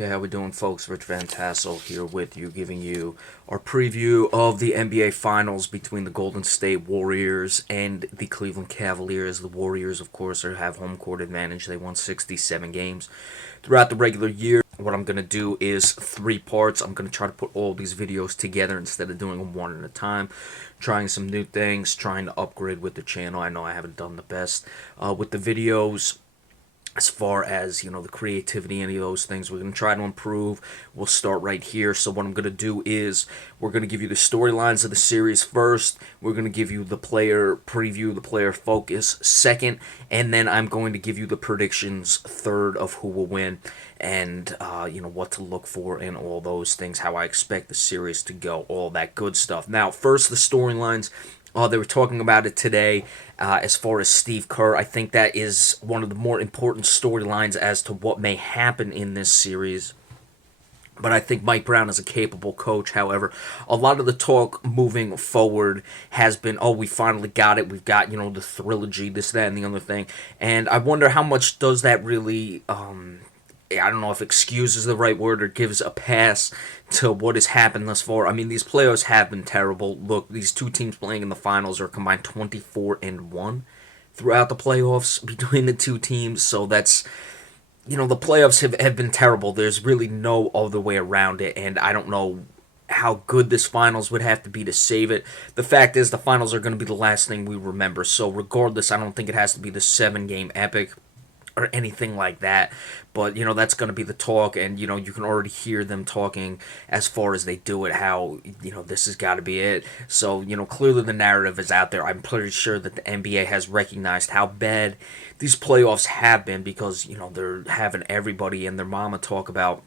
Okay, how we doing, folks? Rich Van Tassel here with you, giving you our preview of the NBA Finals between the Golden State Warriors and the Cleveland Cavaliers. The Warriors, of course, have home court advantage. They won 67 games throughout the regular year. What I'm going to do is 3 parts. I'm going to try to put all these videos together instead of doing them one at a time. Trying some new things, trying to upgrade with the channel. I know I haven't done the best with the videos. As far as, the creativity, any of those things, we're going to try to improve. We'll start right here. So what I'm going to do is we're going to give you the storylines of the series first. We're going to give you the player preview, the player focus second. And then I'm going to give you the predictions third of who will win and, what to look for and all those things, how I expect the series to go, all that good stuff. Now, first, the storylines. They were talking about it today as far as Steve Kerr. I think that is one of the more important storylines as to what may happen in this series. But I think Mike Brown is a capable coach. However, a lot of the talk moving forward has been, we finally got it. We've got, the trilogy, this, that, and the other thing. And I wonder how much does that really... I don't know if excuse is the right word or gives a pass to what has happened thus far. I mean, these playoffs have been terrible. Look, these two teams playing in the finals are combined 24-1 throughout the playoffs between the two teams. So that's, the playoffs have been terrible. There's really no other way around it. And I don't know how good this finals would have to be to save it. The fact is the finals are going to be the last thing we remember. So regardless, I don't think it has to be the 7-game epic or anything like that, but that's going to be the talk, and you can already hear them talking as far as they do it, how this has got to be it. So clearly the narrative is out there. I'm pretty sure that the NBA has recognized how bad these playoffs have been, because they're having everybody and their mama talk about,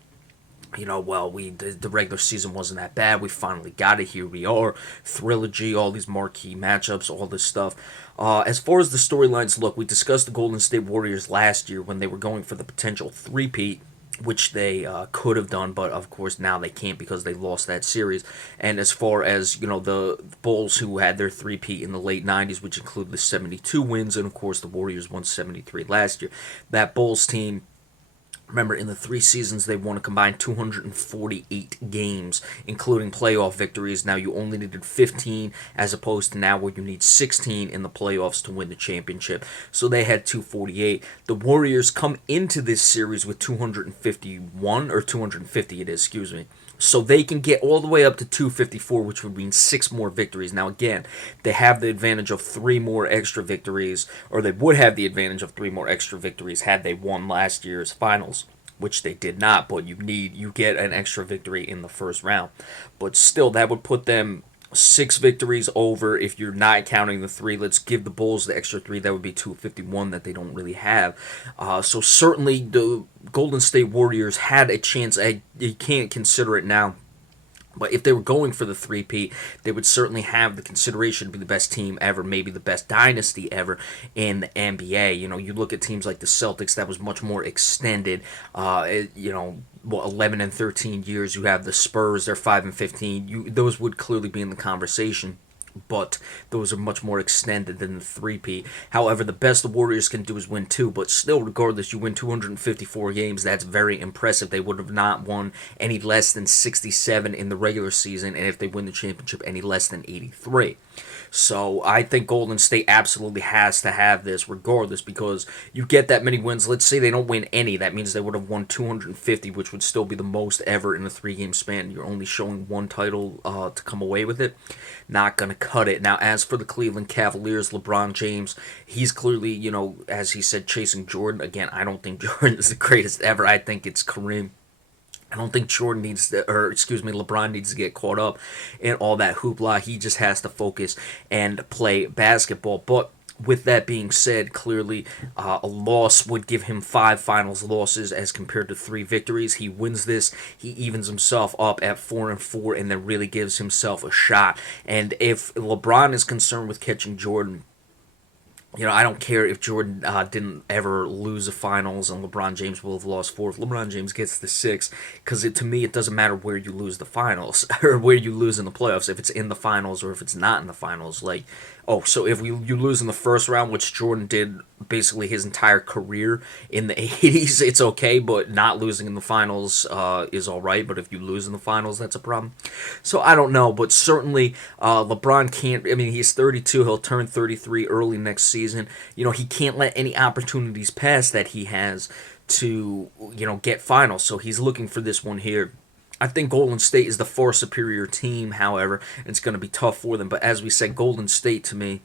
the regular season wasn't that bad. We finally got it. Here we are. Trilogy, all these marquee matchups, all this stuff. As far as the storylines, look, we discussed the Golden State Warriors last year when they were going for the potential three-peat, which they could have done, but of course now they can't because they lost that series. And as far as, the Bulls, who had their three-peat in the late 90s, which included the 72 wins, and of course the Warriors won 73 last year. That Bulls team, remember, in the 3 seasons, they won a combined 248 games, including playoff victories. Now, you only needed 15, as opposed to now where you need 16 in the playoffs to win the championship. So they had 248. The Warriors come into this series with 251, or 250 it is, excuse me. So they can get all the way up to 254, which would mean 6 more victories. Now, again, they have the advantage of 3 more extra victories, or they would have the advantage of 3 more extra victories had they won last year's finals, which they did not, but you get an extra victory in the first round. But still, that would put them 6 victories over. If you're not counting the 3, let's give the Bulls the extra 3. That would be 251 that they don't really have. So certainly the Golden State Warriors had a chance. You can't consider it now, but if they were going for the three-peat, they would certainly have the consideration to be the best team ever, maybe the best dynasty ever in the NBA. You look at teams like the Celtics, that was much more extended. 11 and 13 years. You have the Spurs, they're 5 and 15. Those would clearly be in the conversation, but those are much more extended than the three-peat. However, the best the Warriors can do is win 2, but still, regardless, you win 254 games. That's very impressive. They would have not won any less than 67 in the regular season, and if they win the championship, any less than 83. So I think Golden State absolutely has to have this regardless, because you get that many wins. Let's say they don't win any. That means they would have won 250, which would still be the most ever in a 3-game span. You're only showing 1 title to come away with it. Not going to cut it. Now, as for the Cleveland Cavaliers, LeBron James, he's clearly, as he said, chasing Jordan. Again, I don't think Jordan is the greatest ever. I think it's Kareem. I don't think LeBron needs to get caught up in all that hoopla. He just has to focus and play basketball. But with that being said, clearly a loss would give him 5 finals losses as compared to 3 victories. He wins this, he evens himself up at 4-4, and then really gives himself a shot. And if LeBron is concerned with catching Jordan, I don't care if Jordan didn't ever lose the finals and LeBron James will have lost 4. If LeBron James gets the 6, because to me, it doesn't matter where you lose the finals or where you lose in the playoffs. If it's in the finals or if it's not in the finals, Oh, so if you lose in the first round, which Jordan did basically his entire career in the 80s, it's okay, but not losing in the finals is all right. But if you lose in the finals, that's a problem. So I don't know, but certainly LeBron can't. I mean, he's 32. He'll turn 33 early next season. He can't let any opportunities pass that he has to, get finals. So he's looking for this one here. I think Golden State is the far superior team, however, and it's going to be tough for them. But as we said, Golden State to me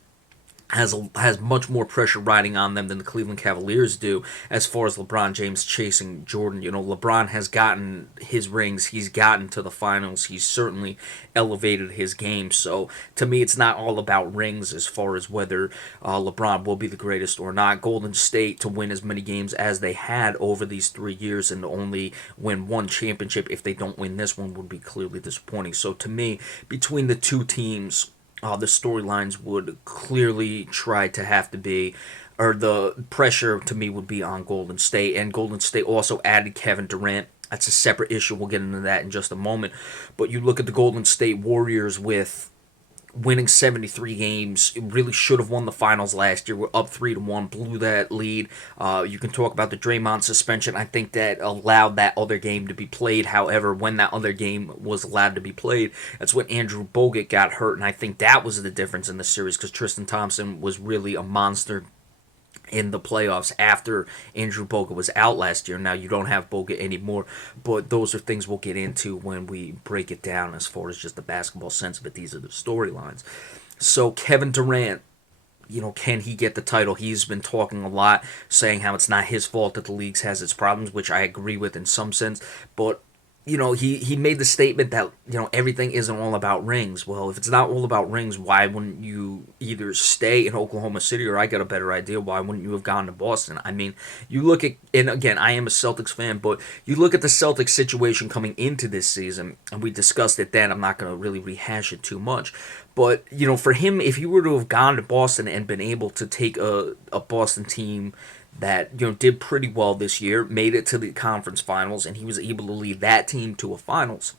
has much more pressure riding on them than the Cleveland Cavaliers do as far as LeBron James chasing Jordan. LeBron has gotten his rings, he's gotten to the finals, he's certainly elevated his game. So to me, it's not all about rings as far as whether LeBron will be the greatest or not. Golden State to win as many games as they had over these 3 years and only win one championship, if they don't win this one, would be clearly disappointing. So to me, between the two teams, the storylines would clearly try to have to be, or the pressure to me would be on Golden State. And Golden State also added Kevin Durant. That's a separate issue. We'll get into that in just a moment. But you look at the Golden State Warriors with winning 73 games. It really should have won the finals last year. We're up 3-1, blew that lead. You can talk about the Draymond suspension. I think that allowed that other game to be played. However, when that other game was allowed to be played, that's when Andrew Bogut got hurt, and I think that was the difference in the series because Tristan Thompson was really a monster in the playoffs after Andrew Bogut was out last year. Now you don't have Bogut anymore, but those are things we'll get into when we break it down as far as just the basketball sense of it. These are the storylines. So Kevin Durant, can he get the title? He's been talking a lot, saying how it's not his fault that the league has its problems, which I agree with in some sense, but he made the statement that, everything isn't all about rings. Well, if it's not all about rings, why wouldn't you either stay in Oklahoma City, or I got a better idea, why wouldn't you have gone to Boston? I mean, you look at, and again, I am a Celtics fan, but you look at the Celtics situation coming into this season, and we discussed it then. I'm not going to really rehash it too much. But, for him, if he were to have gone to Boston and been able to take a Boston team that did pretty well this year, made it to the conference finals, and he was able to lead that team to a finals,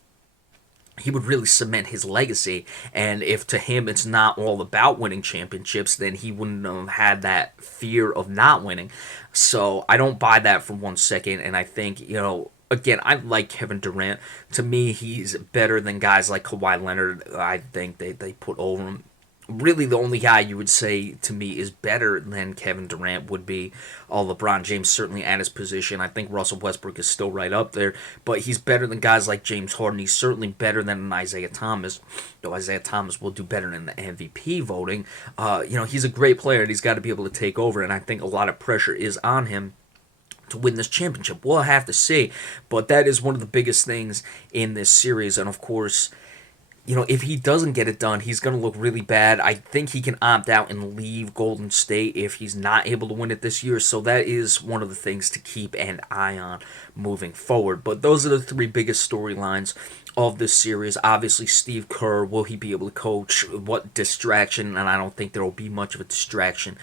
he would really cement his legacy. And if to him it's not all about winning championships, then he wouldn't have had that fear of not winning. So I don't buy that for 1 second, and I think, again, I like Kevin Durant. To me, he's better than guys like Kawhi Leonard. I think they put over him. Really, the only guy you would say to me is better than Kevin Durant would be LeBron James, certainly at his position. I think Russell Westbrook is still right up there, but he's better than guys like James Harden. He's certainly better than an Isaiah Thomas, though Isaiah Thomas will do better in the MVP voting. He's a great player, and he's got to be able to take over, and I think a lot of pressure is on him to win this championship. We'll have to see, but that is one of the biggest things in this series, and of course, if he doesn't get it done, he's going to look really bad. I think he can opt out and leave Golden State if he's not able to win it this year. So that is one of the things to keep an eye on moving forward. But those are the three biggest storylines of this series. Obviously, Steve Kerr, will he be able to coach? What distraction? And I don't think there will be much of a distraction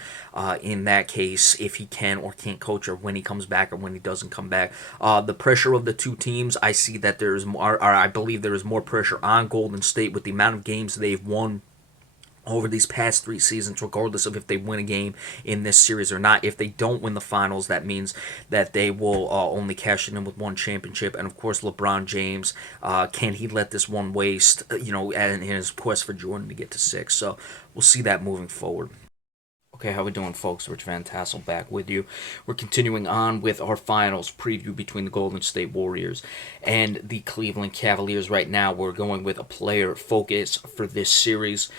in that case if he can or can't coach, or when he comes back or when he doesn't come back. The pressure of the two teams, I see that there is more, or I believe there is more pressure on Golden State with the amount of games they've won over these past 3 seasons, regardless of if they win a game in this series or not. If they don't win the finals, that means that they will only cash it in with one championship. And of course, LeBron James, can he let this one waste, in his quest for Jordan to get to 6? So we'll see that moving forward. Okay, how we doing, folks? Rich Van Tassel back with you. We're continuing on with our finals preview between the Golden State Warriors and the Cleveland Cavaliers. Right now, we're going with a player focus for this series.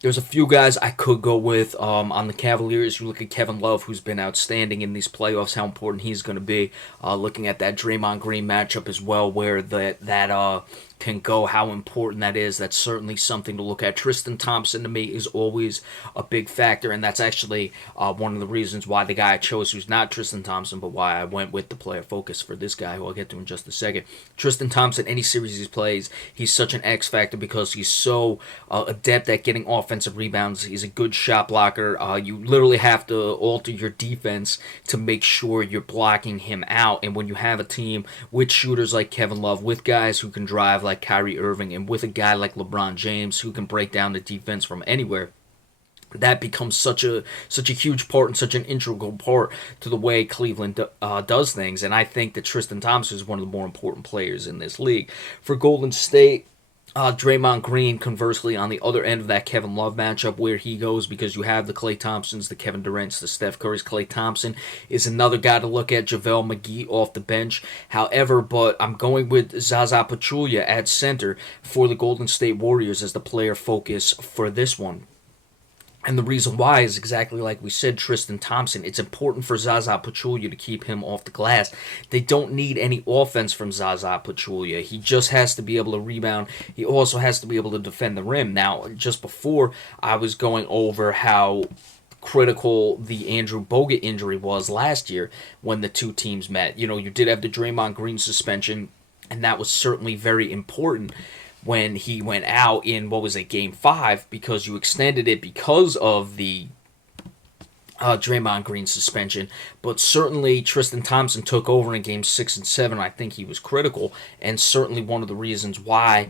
There's a few guys I could go with on the Cavaliers. You look at Kevin Love, who's been outstanding in these playoffs, how important he's going to be. Looking at that Draymond Green matchup as well, where that can go, how important that is. That's certainly something to look at. Tristan Thompson, to me, is always a big factor, and that's actually one of the reasons why the guy I chose, who's not Tristan Thompson, but why I went with the player focus for this guy, who I'll get to in just a second. Tristan Thompson, any series he plays, he's such an X factor because he's so adept at getting offensive rebounds. He's a good shot blocker. You literally have to alter your defense to make sure you're blocking him out, and when you have a team with shooters like Kevin Love, with guys who can drive like Kyrie Irving, and with a guy like LeBron James who can break down the defense from anywhere, that becomes such a huge part and such an integral part to the way Cleveland does things. And I think that Tristan Thompson is one of the more important players in this league. For Golden State, Draymond Green, conversely, on the other end of that Kevin Love matchup, where he goes, because you have the Klay Thompsons, the Kevin Durant's, the Steph Curry's. Klay Thompson is another guy to look at. JaVale McGee off the bench. However, but I'm going with Zaza Pachulia at center for the Golden State Warriors as the player focus for this one. And the reason why is exactly like we said, Tristan Thompson. It's important for Zaza Pachulia to keep him off the glass. They don't need any offense from Zaza Pachulia. He just has to be able to rebound. He also has to be able to defend the rim. Now, just before, I was going over how critical the Andrew Bogut injury was last year when the two teams met. You know, you did have the Draymond Green suspension, and that was certainly very important when he went out in, what was it, Game 5, because you extended it because of the Draymond Green suspension. But certainly Tristan Thompson took over in Game 6 and 7. I think he was critical, and certainly one of the reasons why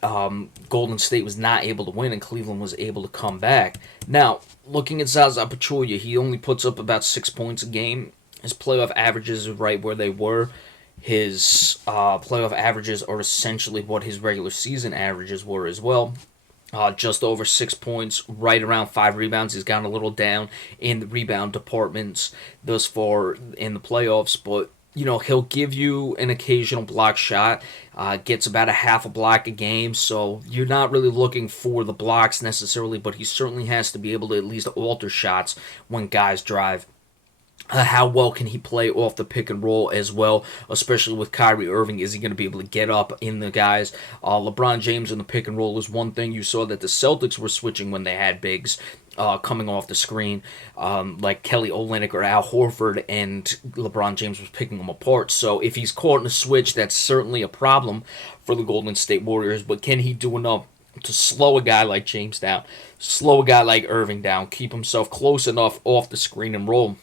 Golden State was not able to win and Cleveland was able to come back. Now, looking at Zaza Pachulia, he only puts up about 6 points a game. His playoff averages are right where they were. His playoff averages are essentially what his regular season averages were as well. Just over 6 points, right around 5 rebounds. He's gone a little down in the rebound departments thus far in the playoffs, but you know, he'll give you an occasional block shot, gets about a half a block a game, so you're not really looking for the blocks necessarily, but he certainly has to be able to at least alter shots when guys drive. How well can he play off the pick and roll as well, especially with Kyrie Irving? Is he going to be able to get up in the guys? LeBron James in the pick and roll is one thing. You saw that the Celtics were switching when they had bigs coming off the screen, like Kelly Olynyk or Al Horford, and LeBron James was picking them apart. So if he's caught in a switch, that's certainly a problem for the Golden State Warriors, but can he do enough to slow a guy like James down, slow a guy like Irving down, keep himself close enough off the screen and roll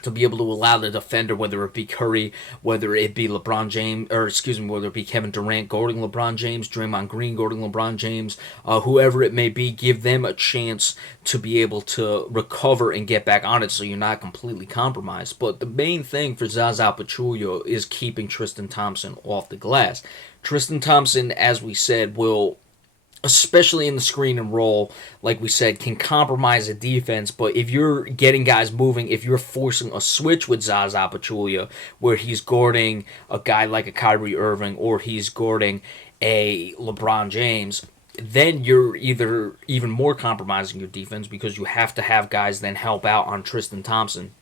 to be able to allow the defender, whether it be Curry, whether it be LeBron James, or excuse me, whether it be Kevin Durant guarding LeBron James, Draymond Green guarding LeBron James, whoever it may be, give them a chance to be able to recover and get back on it so you're not completely compromised. But the main thing for Zaza Pachulia is keeping Tristan Thompson off the glass. Tristan Thompson, as we said, will, especially in the screen and roll, like we said, can compromise a defense. But if you're getting guys moving, if you're forcing a switch with Zaza Pachulia, where he's guarding a guy like a Kyrie Irving or he's guarding a LeBron James, then you're either even more compromising your defense because you have to have guys then help out on Tristan Thompson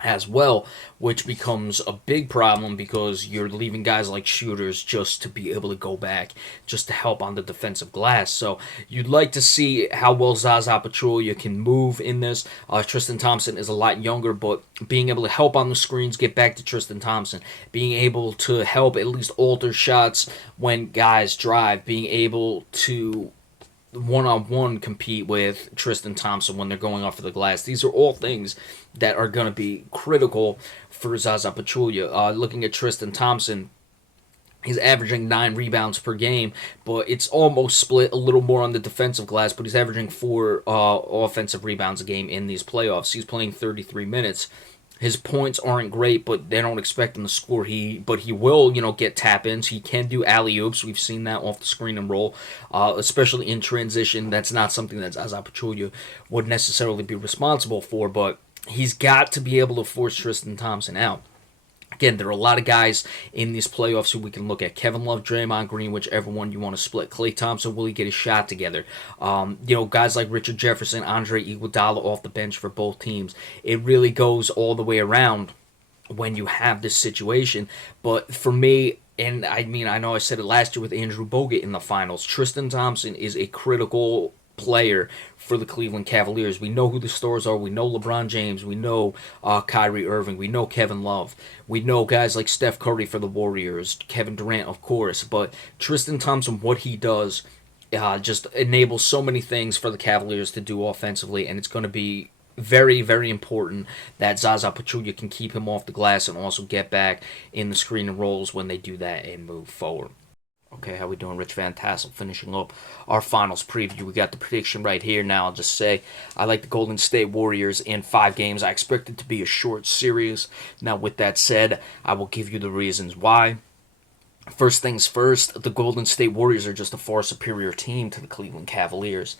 as well, which becomes a big problem because you're leaving guys like shooters just to be able to go back, just to help on the defensive glass. So you'd like to see how well Zaza Pachulia can move in this. Tristan Thompson is a lot younger, but being able to help on the screens, get back to Tristan Thompson, being able to help at least alter shots when guys drive, being able to one-on-one compete with Tristan Thompson when they're going off of the glass. These are all things that are going to be critical for Zaza Pachulia. Looking at Tristan Thompson, he's averaging 9 rebounds per game, but it's almost split a little more on the defensive glass, but he's averaging 4 offensive rebounds a game in these playoffs. He's playing 33 minutes. His points aren't great, but they don't expect him to score. But he will, get tap-ins. He can do alley-oops. We've seen that off the screen and roll, especially in transition. That's not something that Zaza Pachulia would necessarily be responsible for, but he's got to be able to force Tristan Thompson out. Again, there are a lot of guys in these playoffs who we can look at. Kevin Love, Draymond Green, whichever one you want to split. Klay Thompson, will he get a shot together? Guys like Richard Jefferson, Andre Iguodala off the bench for both teams. It really goes all the way around when you have this situation. But for me, and I know I said it last year with Andrew Bogut in the finals, Tristan Thompson is a critical player for the Cleveland Cavaliers. We know who the stars are. We know LeBron James. We know Kyrie Irving. We know Kevin Love. We know guys like Steph Curry for the Warriors. Kevin Durant, of course. But Tristan Thompson, what he does just enables so many things for the Cavaliers to do offensively, and it's going to be very, very important that Zaza Pachulia can keep him off the glass and also get back in the screen and rolls when they do that and move forward. Okay, how we doing? Rich Van Tassel finishing up our finals preview. We got the prediction right here. Now I'll just say I like the Golden State Warriors in 5 games. I expect it to be a short series. Now with that said, I will give you the reasons why. First things first, the Golden State Warriors are just a far superior team to the Cleveland Cavaliers.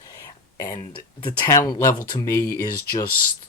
And the talent level to me is just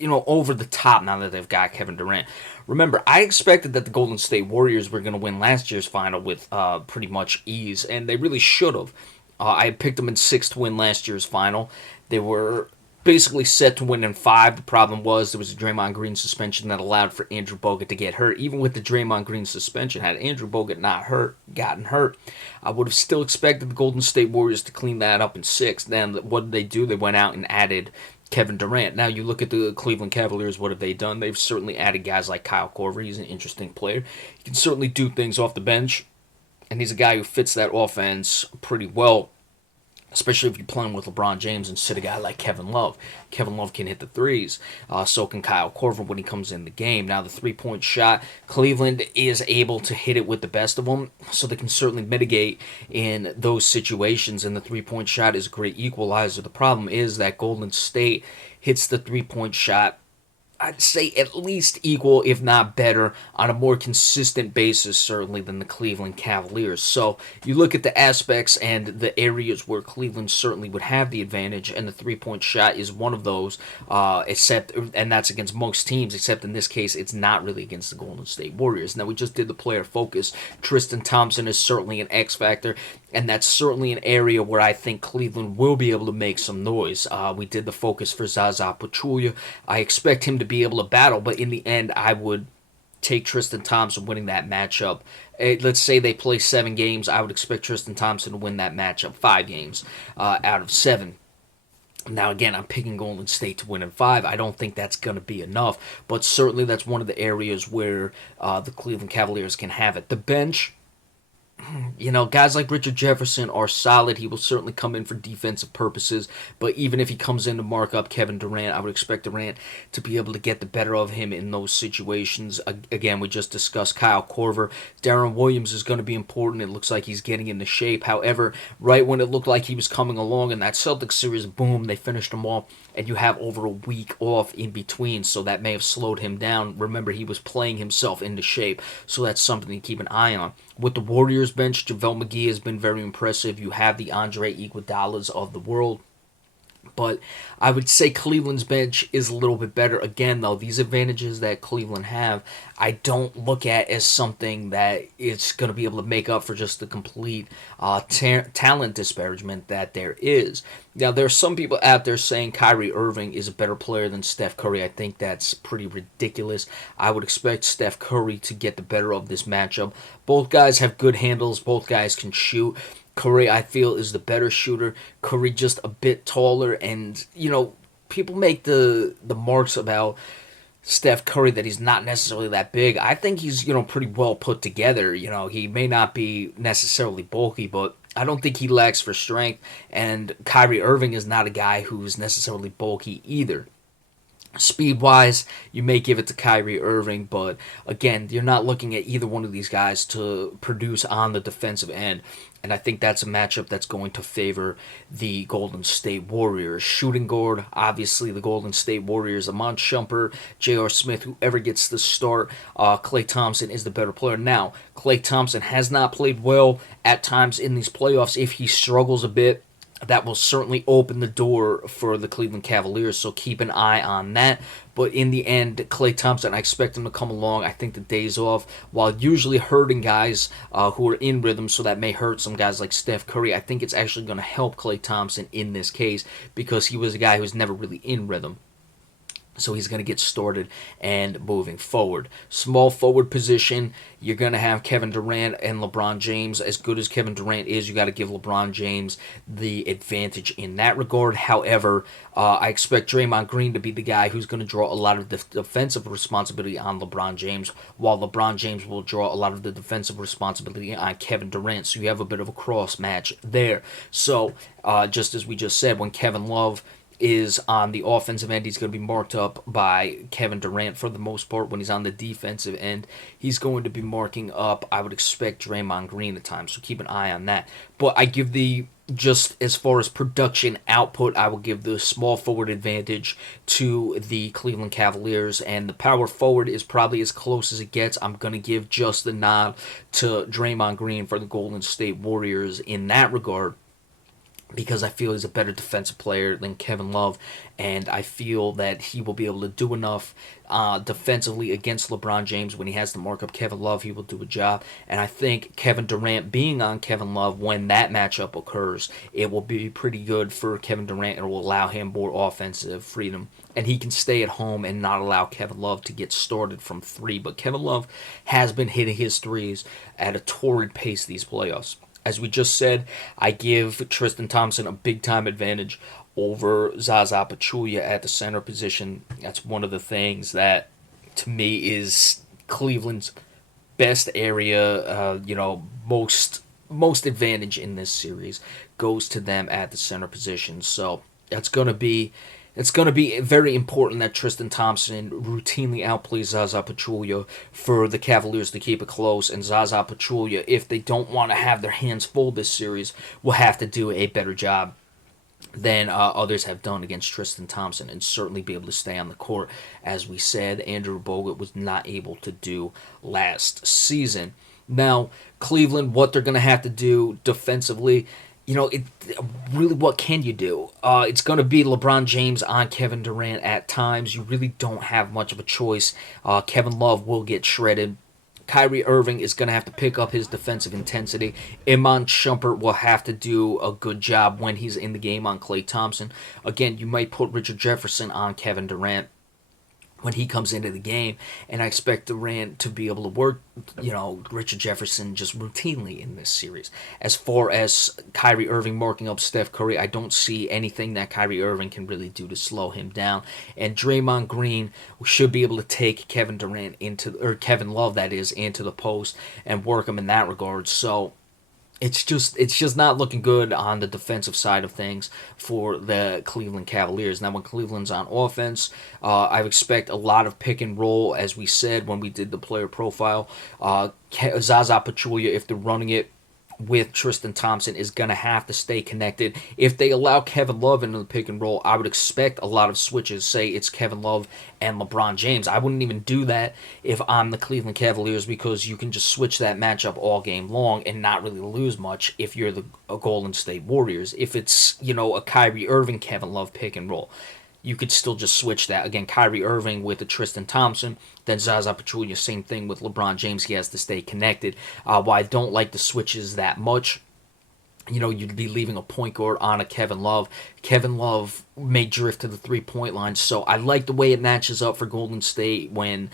over the top now that they've got Kevin Durant. Remember, I expected that the Golden State Warriors were going to win last year's final with pretty much ease, and they really should have. I picked them in 6 to win last year's final. They were basically set to win in 5. The problem was there was a Draymond Green suspension that allowed for Andrew Bogut to get hurt. Even with the Draymond Green suspension, had Andrew Bogut not gotten hurt, I would have still expected the Golden State Warriors to clean that up in 6. Then what did they do? They went out and added Kevin Durant. Now you look at the Cleveland Cavaliers, what have they done? They've certainly added guys like Kyle Korver. He's an interesting player. He can certainly do things off the bench, and he's a guy who fits that offense pretty well, especially if you're playing with LeBron James instead of a guy like Kevin Love. Kevin Love can hit the threes. So can Kyle Korver when he comes in the game. Now, the three-point shot, Cleveland is able to hit it with the best of them, so they can certainly mitigate in those situations, and the three-point shot is a great equalizer. The problem is that Golden State hits the three-point shot, I'd say at least equal, if not better, on a more consistent basis, certainly, than the Cleveland Cavaliers. So you look at the aspects and the areas where Cleveland certainly would have the advantage, and the three-point shot is one of those, and that's against most teams, except in this case, it's not really against the Golden State Warriors. Now, we just did the player focus. Tristan Thompson is certainly an X factor, and that's certainly an area where I think Cleveland will be able to make some noise. We did the focus for Zaza Pachulia. I expect him to be able to battle, but in the end, I would take Tristan Thompson winning that matchup. Let's say they play 7 games. I would expect Tristan Thompson to win that matchup 5 games out of 7. Now, again, I'm picking Golden State to win in 5. I don't think that's going to be enough, but certainly that's one of the areas where the Cleveland Cavaliers can have it. The bench, guys like Richard Jefferson are solid. He will certainly come in for defensive purposes, but even if he comes in to mark up Kevin Durant, I would expect Durant to be able to get the better of him in those situations. Again, we just discussed Kyle Korver. Darren Williams is going to be important. It looks like he's getting into shape. However, right when it looked like he was coming along in that Celtics series, boom, they finished him off, and you have over a week off in between, so that may have slowed him down. Remember, he was playing himself into shape, so that's something to keep an eye on. With the Warriors bench, JaVale McGee has been very impressive. You have the Andre Iguodalas of the world. But I would say Cleveland's bench is a little bit better. Again, though, these advantages that Cleveland have, I don't look at as something that it's going to be able to make up for just the complete talent disparagement that there is. Now, there are some people out there saying Kyrie Irving is a better player than Steph Curry. I think that's pretty ridiculous. I would expect Steph Curry to get the better of this matchup. Both guys have good handles. Both guys can shoot. Curry, I feel, is the better shooter. Curry just a bit taller, and, people make the marks about Steph Curry that he's not necessarily that big. I think he's, pretty well put together. He may not be necessarily bulky, but I don't think he lacks for strength, and Kyrie Irving is not a guy who's necessarily bulky either. Speed-wise, you may give it to Kyrie Irving, but again, you're not looking at either one of these guys to produce on the defensive end, and I think that's a matchup that's going to favor the Golden State Warriors. Shooting guard, obviously the Golden State Warriors, Amon Shumpert, J.R. Smith, whoever gets the start, Klay Thompson is the better player. Now, Klay Thompson has not played well at times in these playoffs. If he struggles a bit, that will certainly open the door for the Cleveland Cavaliers, so keep an eye on that. But in the end, Klay Thompson, I expect him to come along. I think the days off, while usually hurting guys who are in rhythm, so that may hurt some guys like Steph Curry, I think it's actually going to help Klay Thompson in this case because he was a guy who's never really in rhythm. So he's going to get started and moving forward. Small forward position, you're going to have Kevin Durant and LeBron James. As good as Kevin Durant is, you got to give LeBron James the advantage in that regard. However, I expect Draymond Green to be the guy who's going to draw a lot of the defensive responsibility on LeBron James, while LeBron James will draw a lot of the defensive responsibility on Kevin Durant. So you have a bit of a cross match there. So just as we just said, when Kevin Love is on the offensive end. He's going to be marked up by Kevin Durant for the most part. When he's on the defensive end, he's going to be marking up, I would expect, Draymond Green at times. So keep an eye on that. But I give just as far as production output, I will give the small forward advantage to the Cleveland Cavaliers, and the power forward is probably as close as it gets. I'm going to give just the nod to Draymond Green for the Golden State Warriors in that regard, because I feel he's a better defensive player than Kevin Love, and I feel that he will be able to do enough defensively against LeBron James. When he has to mark up Kevin Love, he will do a job, and I think Kevin Durant being on Kevin Love when that matchup occurs, it will be pretty good for Kevin Durant, and it will allow him more offensive freedom, and he can stay at home and not allow Kevin Love to get started from three. But Kevin Love has been hitting his threes at a torrid pace these playoffs. As we just said, I give Tristan Thompson a big-time advantage over Zaza Pachulia at the center position. That's one of the things that, to me, is Cleveland's best area. Most advantage in this series goes to them at the center position. So that's going to be it's going to be very important that Tristan Thompson routinely outplays Zaza Pachulia for the Cavaliers to keep it close. And Zaza Pachulia, if they don't want to have their hands full this series, will have to do a better job than others have done against Tristan Thompson, and certainly be able to stay on the court. As we said, Andrew Bogut was not able to do last season. Now, Cleveland, what they're going to have to do defensively, really, what can you do? It's going to be LeBron James on Kevin Durant at times. You really don't have much of a choice. Kevin Love will get shredded. Kyrie Irving is going to have to pick up his defensive intensity. Iman Shumpert will have to do a good job when he's in the game on Klay Thompson. Again, you might put Richard Jefferson on Kevin Durant when he comes into the game, and I expect Durant to be able to work, Richard Jefferson just routinely in this series. As far as Kyrie Irving marking up Steph Curry, I don't see anything that Kyrie Irving can really do to slow him down. And Draymond Green should be able to take Kevin Love, that is, into the post and work him in that regard. So it's just not looking good on the defensive side of things for the Cleveland Cavaliers. Now, when Cleveland's on offense, I expect a lot of pick and roll, as we said when we did the player profile. Zaza Pachulia, if they're running it with Tristan Thompson, is going to have to stay connected. If they allow Kevin Love into the pick and roll, I would expect a lot of switches. Say it's Kevin Love and LeBron James. I wouldn't even do that if I'm the Cleveland Cavaliers, because you can just switch that matchup all game long and not really lose much if you're the Golden State Warriors. If it's, a Kyrie Irving, Kevin Love pick and roll, you could still just switch that. Again, Kyrie Irving with the Tristan Thompson, then Zaza Pachulia, same thing with LeBron James. He has to stay connected. While I don't like the switches that much, you'd be leaving a point guard on a Kevin Love. Kevin Love may drift to the three-point line, so I like the way it matches up for Golden State when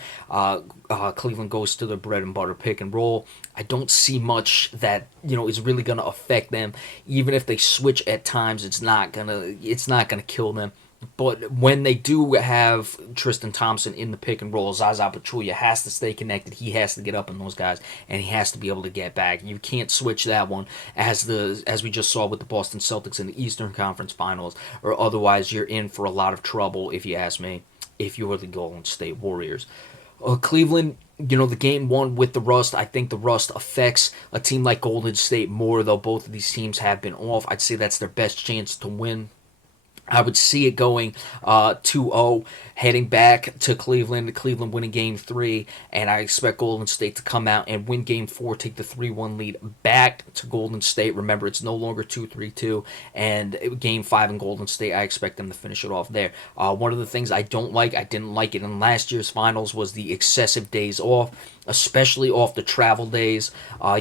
Cleveland goes to the bread and butter pick and roll. I don't see much that is really going to affect them. Even if they switch at times, it's not gonna kill them. But when they do have Tristan Thompson in the pick and roll, Zaza Pachulia has to stay connected. He has to get up on those guys, and he has to be able to get back. You can't switch that one, as we just saw with the Boston Celtics in the Eastern Conference Finals, or otherwise you're in for a lot of trouble, if you ask me, if you're the Golden State Warriors. Cleveland, the game one with the rust. I think the rust affects a team like Golden State more, though both of these teams have been off. I'd say that's their best chance to win. I would see it going 2-0, heading back to Cleveland winning Game 3, and I expect Golden State to come out and win Game 4, take the 3-1 lead back to Golden State. Remember, it's no longer 2-3-2, and Game 5 in Golden State, I expect them to finish it off there. One of the things I didn't like it in last year's finals, was the excessive days off, especially off the travel days.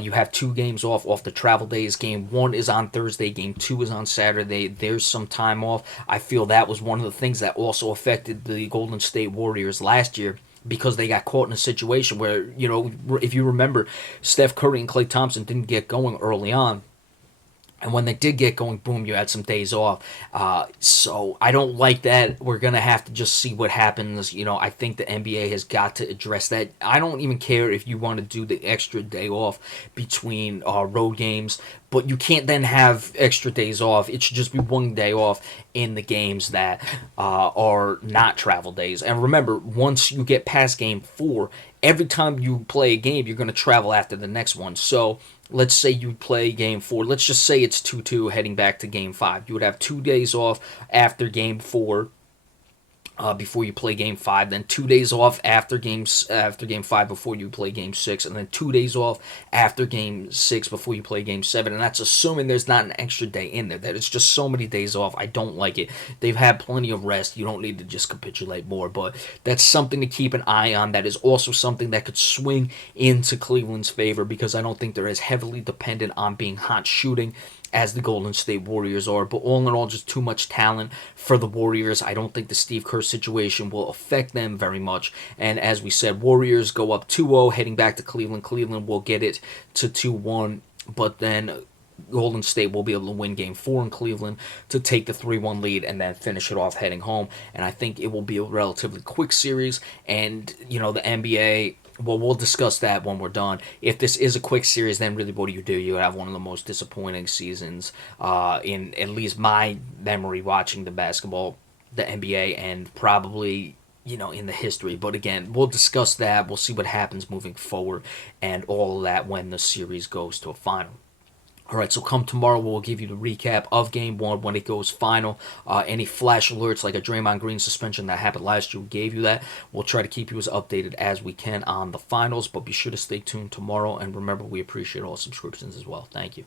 You have 2 games off the travel days. Game 1 is on Thursday, Game 2 is on Saturday. There's some time off. I feel that was one of the things that also affected the Golden State Warriors last year, because they got caught in a situation where, if you remember, Steph Curry and Klay Thompson didn't get going early on. And when they did get going, boom, you had some days off. So I don't like that. We're going to have to just see what happens. I think the NBA has got to address that. I don't even care if you want to do the extra day off between road games, but you can't then have extra days off. It should just be one day off in the games that are not travel days. And remember, once you get past game 4, every time you play a game, you're going to travel after the next one. So let's say you play game 4. Let's just say it's 2-2 heading back to game 5. You would have 2 days off after game 4 before you play game 5, then 2 days off after game 5 before you play game 6, and then 2 days off after game 6 before you play game 7. And that's assuming there's not an extra day in there. That it's just so many days off. I don't like it. They've had plenty of rest. You don't need to just capitulate more, but that's something to keep an eye on. That is also something that could swing into Cleveland's favor, because I don't think they're as heavily dependent on being hot shooting as the Golden State Warriors are. But all in all, just too much talent for the Warriors. I don't think the Steve Kerr situation will affect them very much. And as we said, Warriors go up 2-0 heading back to Cleveland. Cleveland will get it to 2-1, but then Golden State will be able to win game 4 in Cleveland to take the 3-1 lead and then finish it off heading home. And I think it will be a relatively quick series. And, the NBA, well, we'll discuss that when we're done. If this is a quick series, then really what do? You have one of the most disappointing seasons in at least my memory watching the NBA, and probably in the history. But again, we'll discuss that. We'll see what happens moving forward and all of that when the series goes to a final. All right, so come tomorrow, we'll give you the recap of Game 1 when it goes final. Any flash alerts like a Draymond Green suspension that happened last year, we gave you that. We'll try to keep you as updated as we can on the finals, but be sure to stay tuned tomorrow. And remember, we appreciate all subscriptions as well. Thank you.